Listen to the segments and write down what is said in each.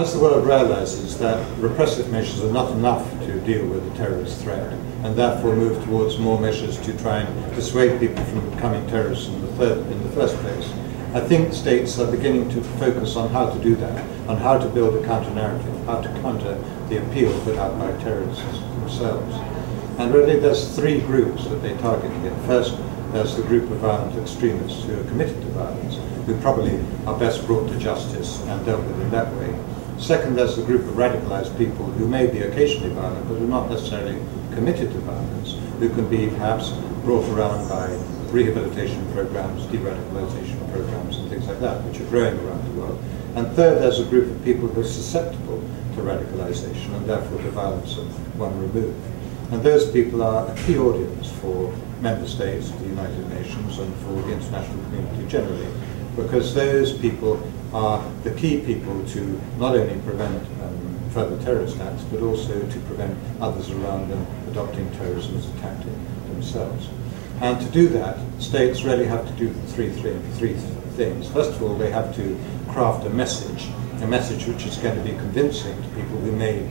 As the world realizes that repressive measures are not enough to deal with the terrorist threat, and therefore move towards more measures to try and dissuade people from becoming terrorists in the first place, I think states are beginning to focus on how to do that, on how to build a counter-narrative, how to counter the appeal put out by terrorists themselves. And really there's three groups that they target here. First, there's the group of violent extremists who are committed to violence, who probably are best brought to justice and dealt with in that way. Second, there's the group of radicalized people who may be occasionally violent, but are not necessarily committed to violence, who can be perhaps brought around by rehabilitation programs, de-radicalization programs, and things like that, which are growing around the world. And third, there's a group of people who are susceptible to radicalization and therefore to violence of one remove. And those people are a key audience for member states of the United Nations and for the international community generally, because those people are the key people to not only prevent further terrorist acts, but also to prevent others around them adopting terrorism as a tactic themselves. And to do that, states really have to do three things. First of all, they have to craft a message which is going to be convincing to people who may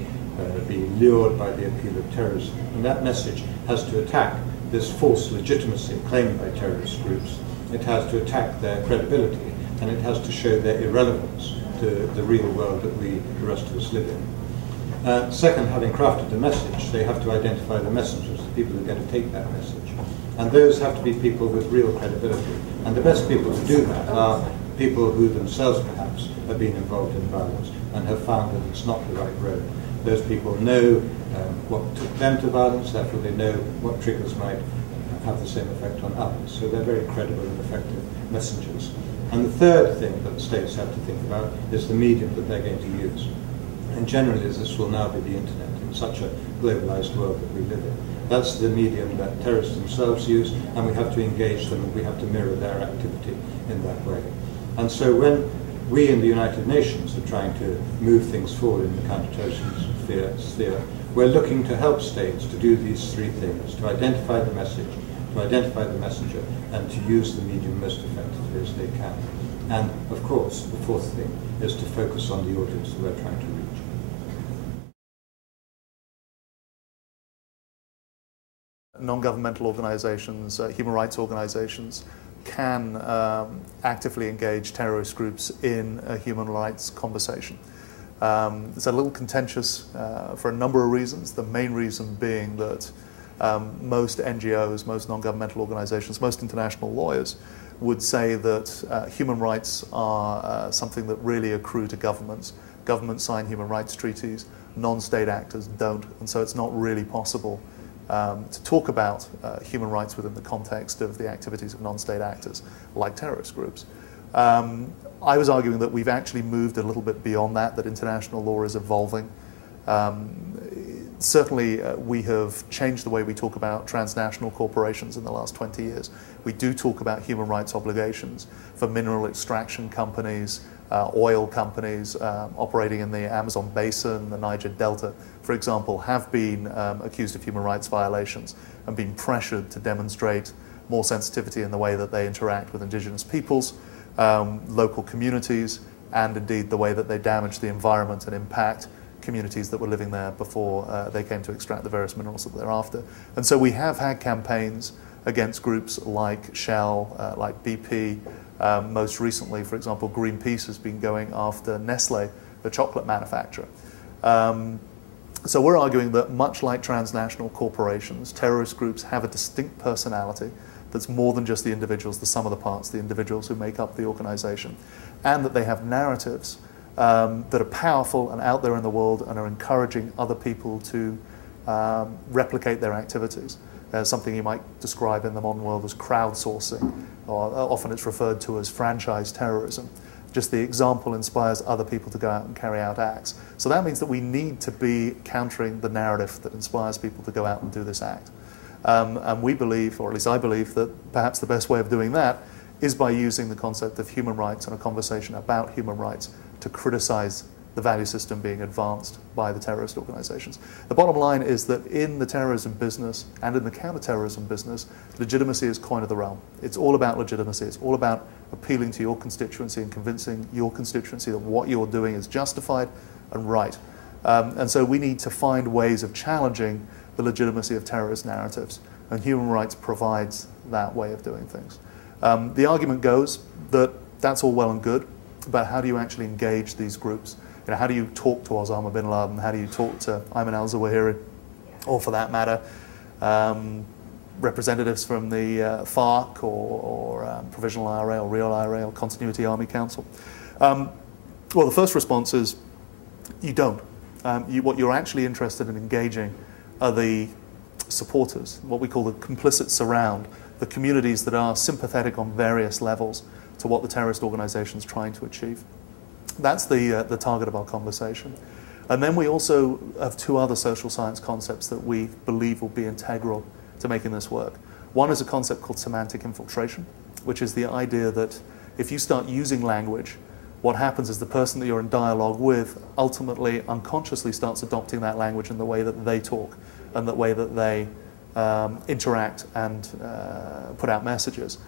be lured by the appeal of terrorism. And that message has to attack this false legitimacy claimed by terrorist groups. It has to attack their credibility, and it has to show their irrelevance to the real world that the rest of us live in. Second, having crafted the message, they have to identify the messengers, the people who are going to take that message. And those have to be people with real credibility. And the best people to do that are people who themselves perhaps have been involved in violence and have found that it's not the right road. Those people know what took them to violence, therefore they know what triggers might have the same effect on others. So they're very credible and effective messengers. And the third thing that the states have to think about is the medium that they're going to use. And generally, this will now be the internet in such a globalized world that we live in. That's the medium that terrorists themselves use, and we have to engage them, and we have to mirror their activity in that way. And so when we in the United Nations are trying to move things forward in the counterterrorism sphere, we're looking to help states to do these three things: to identify the message, to identify the messenger, and to use the medium most effectively as they can. And of course, the fourth thing is to focus on the audience that we're trying to reach. Non-governmental organizations, human rights organizations can actively engage terrorist groups in a human rights conversation. It's a little contentious for a number of reasons, the main reason being that most NGOs, most non-governmental organizations, most international lawyers would say that human rights are something that really accrue to governments. Governments sign human rights treaties, non-state actors don't, and so it's not really possible to talk about human rights within the context of the activities of non-state actors like terrorist groups. I was arguing that we've actually moved a little bit beyond that, that international law is evolving. Certainly we have changed the way we talk about transnational corporations in the last 20 years. We do talk about human rights obligations for mineral extraction companies, oil companies operating in the Amazon basin, the Niger Delta, for example, have been accused of human rights violations and been pressured to demonstrate more sensitivity in the way that they interact with indigenous peoples, local communities, and indeed the way that they damage the environment and impact communities that were living there before they came to extract the various minerals that they're after. And so we have had campaigns against groups like Shell, like BP. Most recently, for example, Greenpeace has been going after Nestle, the chocolate manufacturer. So we're arguing that much like transnational corporations, terrorist groups have a distinct personality that's more than just the individuals, the sum of the parts, the individuals who make up the organization, and that they have narratives that are powerful and out there in the world and are encouraging other people to replicate their activities. There's something you might describe in the modern world as crowdsourcing, or often it's referred to as franchise terrorism. Just the example inspires other people to go out and carry out acts. So that means that we need to be countering the narrative that inspires people to go out and do this act. And we believe, or at least I believe, that perhaps the best way of doing that is by using the concept of human rights and a conversation about human rights to criticize the value system being advanced by the terrorist organizations. The bottom line is that in the terrorism business and in the counterterrorism business, legitimacy is coin of the realm. It's all about legitimacy. It's all about appealing to your constituency and convincing your constituency that what you're doing is justified and right. And so we need to find ways of challenging the legitimacy of terrorist narratives, and human rights provides that way of doing things. The argument goes that that's all well and good, but how do you actually engage these groups? You know, how do you talk to Osama bin Laden? How do you talk to Ayman al-Zawahiri? Or for that matter, representatives from the FARC or Provisional IRA or Real IRA or Continuity Army Council? Well, the first response is you don't. What you're actually interested in engaging are the supporters, what we call the complicit surround, the communities that are sympathetic on various levels to what the terrorist organization is trying to achieve. That's the target of our conversation. And then we also have two other social science concepts that we believe will be integral to making this work. One is a concept called semantic infiltration, which is the idea that if you start using language, what happens is the person that you're in dialogue with ultimately unconsciously starts adopting that language in the way that they talk and the way that they interact and put out messages.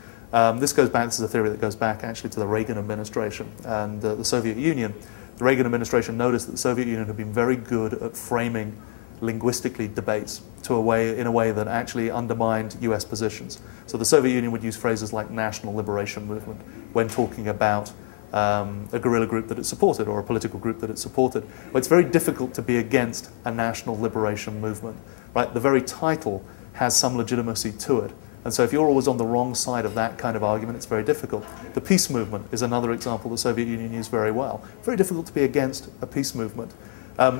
This is a theory that goes back actually to the Reagan administration and the Soviet Union. The Reagan administration noticed that the Soviet Union had been very good at framing linguistically debates in a way that actually undermined US positions. So the Soviet Union would use phrases like national liberation movement when talking about a guerrilla group that it supported or a political group that it supported. But it's very difficult to be against a national liberation movement. Right? The very title has some legitimacy to it. And so if you're always on the wrong side of that kind of argument, it's very difficult. The peace movement is another example the Soviet Union used very well. Very difficult to be against a peace movement.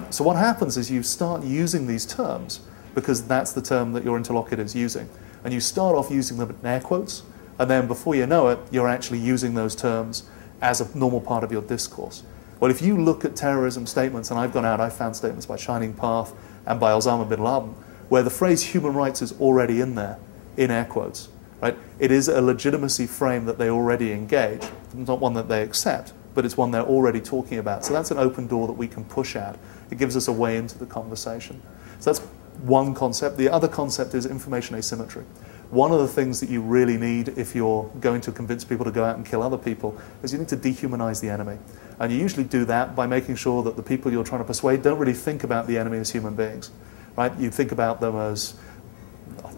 So what happens is you start using these terms because that's the term that your interlocutor is using. And you start off using them in air quotes, and then before you know it, you're actually using those terms as a normal part of your discourse. Well, if you look at terrorism statements, and I've found statements by Shining Path and by Osama bin Laden, where the phrase human rights is already in there, in air quotes, right? It is a legitimacy frame that they already engage, not one that they accept, but it's one they're already talking about. So that's an open door that we can push at. It gives us a way into the conversation. So that's one concept. The other concept is information asymmetry. One of the things that you really need if you're going to convince people to go out and kill other people is you need to dehumanize the enemy. And you usually do that by making sure that the people you're trying to persuade don't really think about the enemy as human beings, right? You think about them as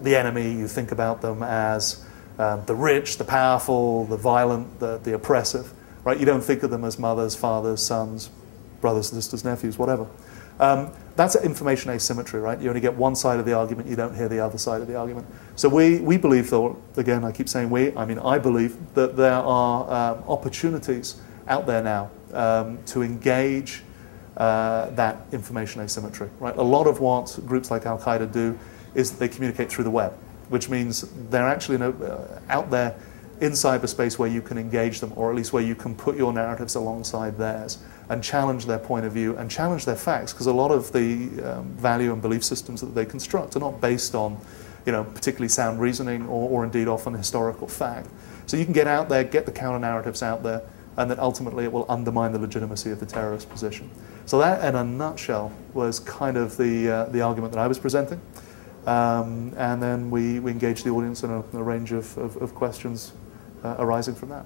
the enemy, you think about them as the rich, the powerful, the violent, the oppressive, right? You don't think of them as mothers, fathers, sons, brothers, sisters, nephews, whatever. That's information asymmetry, right? You only get one side of the argument, you don't hear the other side of the argument. So we believe, though, again, I keep saying I believe that there are opportunities out there now to engage that information asymmetry, right? A lot of what groups like Al-Qaeda do is that they communicate through the web, which means they're actually out there in cyberspace where you can engage them, or at least where you can put your narratives alongside theirs and challenge their point of view and challenge their facts, because a lot of the value and belief systems that they construct are not based on particularly sound reasoning or indeed often historical fact. So you can get out there, get the counter-narratives out there, and then ultimately it will undermine the legitimacy of the terrorist position. So that, in a nutshell, was kind of the argument that I was presenting. And then we engaged the audience in a range of questions arising from that.